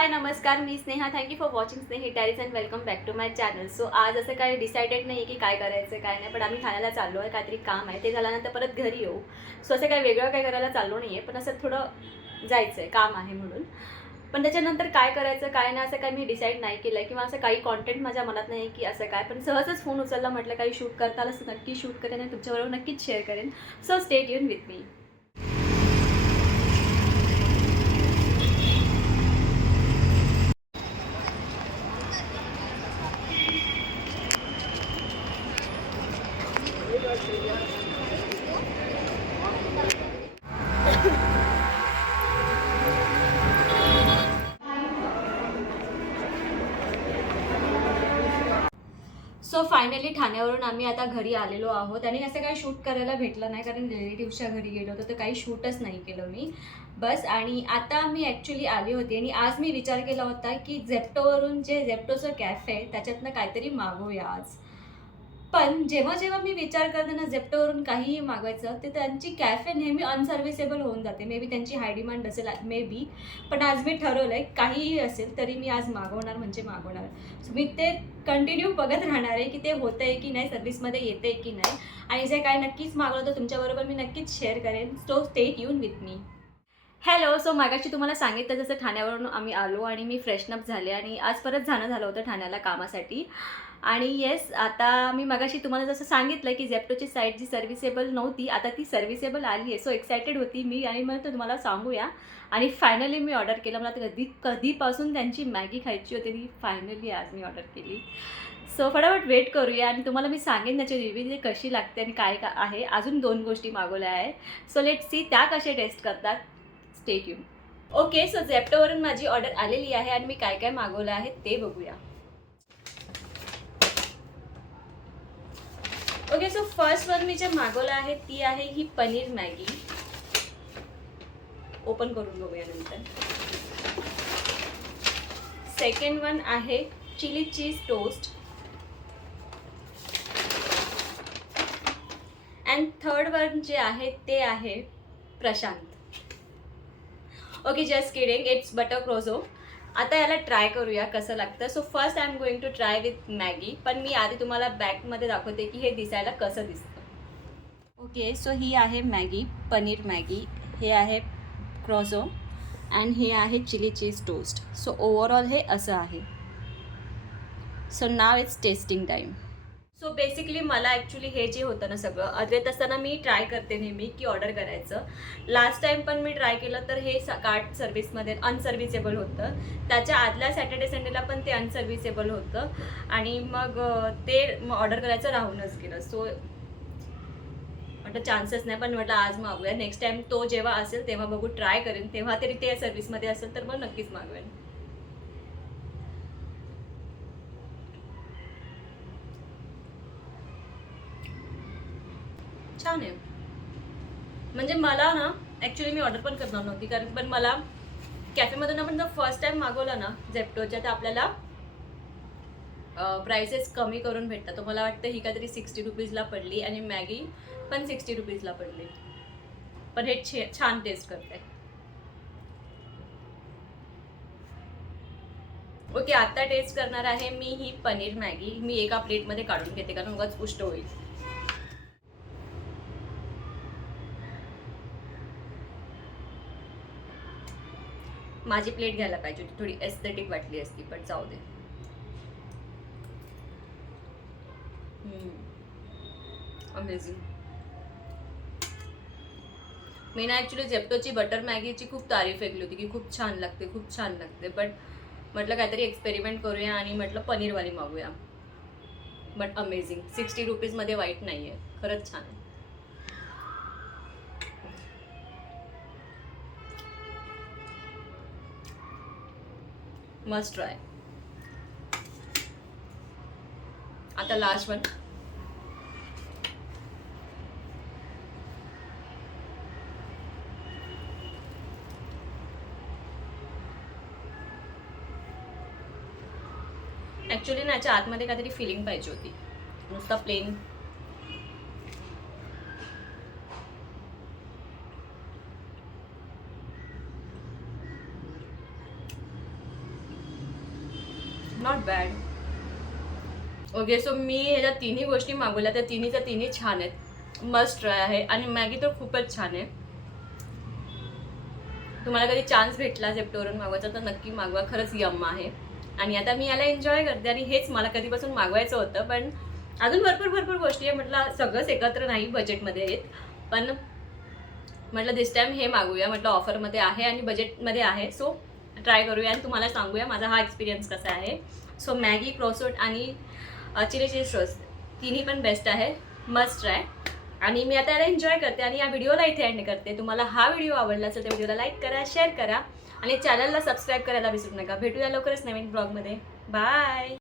हाय नमस्कार, मी Sneha. Thank you for watching Snehi diaries and welcome back to my channel. So आज असं काही डिसाइडेड नाही की काय करायचं काय नाही, पण आम्ही ठाण्याला चाललो आहे. काहीतरी काम आहे, ते झाल्यानंतर परत घरी येऊ. सो असं काही वेगळं काय करायला चाललो नाही आहे, पण असं थोडं जायचं आहे, काम आहे म्हणून. पण त्याच्यानंतर काय करायचं काय नाही असं काही मी डिसाईड नाही केलं आहे, किंवा असं काही कॉन्टेंट माझ्या मनात नाही की असं काय. पण सहजच फोन उचलला, म्हटलं काही शूट करता आलं असं नक्की शूट करेन आणि तुमच्याबरोबर नक्कीच शेअर करेन. So stay tune with me. So finally ठाण्यावरून आम्ही आता घरी आलेलो आहोत आणि असं काही शूट करायला भेटलं नाही, कारण रिलेटिव्सच्या घरी गेलो होतो तर काही शूटच नाही केलं मी बस. आणि आता मी ॲक्च्युली आली होती आणि आज मी विचार केला होता की झेप्टोवरून जे झेप्टोचं कॅफे आहे त्याच्यातनं काहीतरी मागवूया आज. पण जेव्हा जेव्हा मी विचार करते ना झेप्टोवरून काहीही मागवायचं, ते त्यांची कॅफे नेहमी अनसर्व्हिसेबल होऊन जाते. मे बी त्यांची हाय डिमांड असेल, मे बी. पण आज मी ठरवलं आहे काहीही असेल तरी मी आज मागवणार म्हणजे मागवणार. सो मी ते कंटिन्यू बघत राहणार आहे की ते होतं आहे की नाही, सर्व्हिसमध्ये येतं आहे की नाही. आणि जे काय नक्कीच मागवलं तर तुमच्याबरोबर मी नक्कीच शेअर करेन. So stay tune with me. Hello. So मागाशी तुम्हाला सांगितलं जसं ठाण्यावरून आम्ही आलो आणि मी फ्रेशनअप झाले आणि आज परत जाणं झालं होतं ठाण्याला कामासाठी. आणि येस, आता मी मगाशी तुम्हाला जसं सांगितलं की झेप्टोची साईट जी सर्व्हिसेबल नव्हती, आता ती सर्व्हिसेबल आली आहे. सो एक्सायटेड होती मी आणि मग तर तुम्हाला सांगूया. आणि फायनली मी ऑर्डर केलं. मला तर कधीपासून त्यांची मॅगी खायची होती, ती फायनली आज मी ऑर्डर केली. सो फटाफट वेट करूया आणि तुम्हाला मी सांगेन त्याची रिव्ह्यू कशी लागते आणि काय आहे. अजून 2 गोष्टी मागवल्या आहे. सो लेट सी त्या कसे टेस्ट करतात. Stay tune. ओके. सो झेप्टोवरून माझी ऑर्डर आलेली आहे आणि मी काय काय मागवलं आहे ते बघूया. ओके. सो फर्स्ट वन मी जे मागवलं आहे ती आहे ही पनीर मॅगी. ओपन करून बघूया नंतर. सेकंड वन आहे chilli cheese toast. And third one जे आहे ते आहे Prashant. Okay, just kidding, it's butter croissant. आता याला ट्राय करूया कसं लागतं. So first I am going to try with Maggi. पण मी आधी तुम्हाला बॅकमध्ये दाखवते की हे दिसायला कसं दिसतं. ओके. सो ही आहे मॅगी, पनीर मॅगी. हे आहे क्रोझो अँड हे आहे chilli cheese toast. So overall हे असं आहे. So now it's tasting time. So basically मला ॲक्च्युली हे जे होतं ना सगळं अद्वैत असताना मी ट्राय करते नेहमी की ऑर्डर करायचं. लास्ट टाईम पण मी ट्राय केलं तर हे कार्ट सर्व्हिसमध्ये अनसर्व्हिसेबल होतं. त्याच्या आदल्या सॅटर्डे संडेला पण ते अनसर्व्हिसेबल होतं आणि मग ते ऑर्डर करायचं राहूनच गेलं. सो म्हटलं चान्सेस नाही, पण म्हटलं आज मागूया. नेक्स्ट टाईम तो जेव्हा असेल तेव्हा बघू, ट्राय करेन. तेव्हा तरी ते सर्व्हिसमध्ये असेल तर मग नक्कीच मागवेन. छान आहे. म्हणजे मला ना ॲक्च्युली मी ऑर्डर पण करणार नव्हती, कारण पण मला कॅफेमधून आपण जर फर्स्ट टाईम मागवलं ना झेप्टोच्या, तर आपल्याला प्राइसेस कमी करून भेटतात. तर मला वाटतं ही काहीतरी 60 रुपीजला पडली आणि मॅगी पण 60 रुपीजला पडली. पण हे छान टेस्ट करते. ओके, आता टेस्ट करणार आहे मी ही पनीर मॅगी. मी एका प्लेटमध्ये काढून घेते कारण उगाच उष्ट होईल. माझी प्लेट घ्यायला पाहिजे होती, थोडी एस्थेटिक वाटली असती, पण जाऊ दे. अमेझिंग. मी ना ॲक्च्युली झेप्टोची बटर मॅगीची खूप तारीफ ऐकली होती की खूप छान लागते, खूप छान लागते. बट म्हटलं काहीतरी एक्सपेरिमेंट करूया आणि म्हटलं पनीरवाली मागूया. But amazing. 60 रुपीजमध्ये वाईट नाही आहे, खरंच छान आहे. Must try. आता लास्ट वन. ॲक्च्युली ना याच्या आतमध्ये काहीतरी फिलिंग पाहिजे होती, नुसता plain. Not bad. Okay, so मी ह्याच्या तिन्ही गोष्टी मागवल्या, त्या तिन्हीच्या तिन्ही छान आहेत, मस्ट ट्राय आहे. आणि मॅगी तर खूपच छान आहे. तुम्हाला कधी चान्स भेटला झेप्टोवरून मागवायचा तर नक्की मागवा, खरंच यम आहे. आणि आता मी याला एन्जॉय करते आणि हेच मला कधीपासून मागवायचं होतं, पण अजून भरपूर गोष्टी आहे. म्हटलं सगळंच एकत्र नाही बजेटमध्ये येत, पण म्हटलं दिस टाईम हे मागूया. म्हटलं ऑफरमध्ये आहे आणि बजेटमध्ये आहे, सो ट्राय करूया आणि तुम्हाला सांगूया माझा हा एक्सपिरियन्स कसा आहे. सो मॅगी, क्रोसोट आणि चिली चीज टोस्ट तिन्ही पण बेस्ट आहे, मस्ट ट्राय. आणि मी आता याला एन्जॉय करते आणि या व्हिडिओला इथे एंड करते. तुम्हाला हा व्हिडिओ आवडला असेल तर व्हिडिओला लाईक करा, शेअर करा आणि चॅनलला सबस्क्राईब करायला विसरू नका. भेटूया लवकरच नवीन ब्लॉगमध्ये. बाय.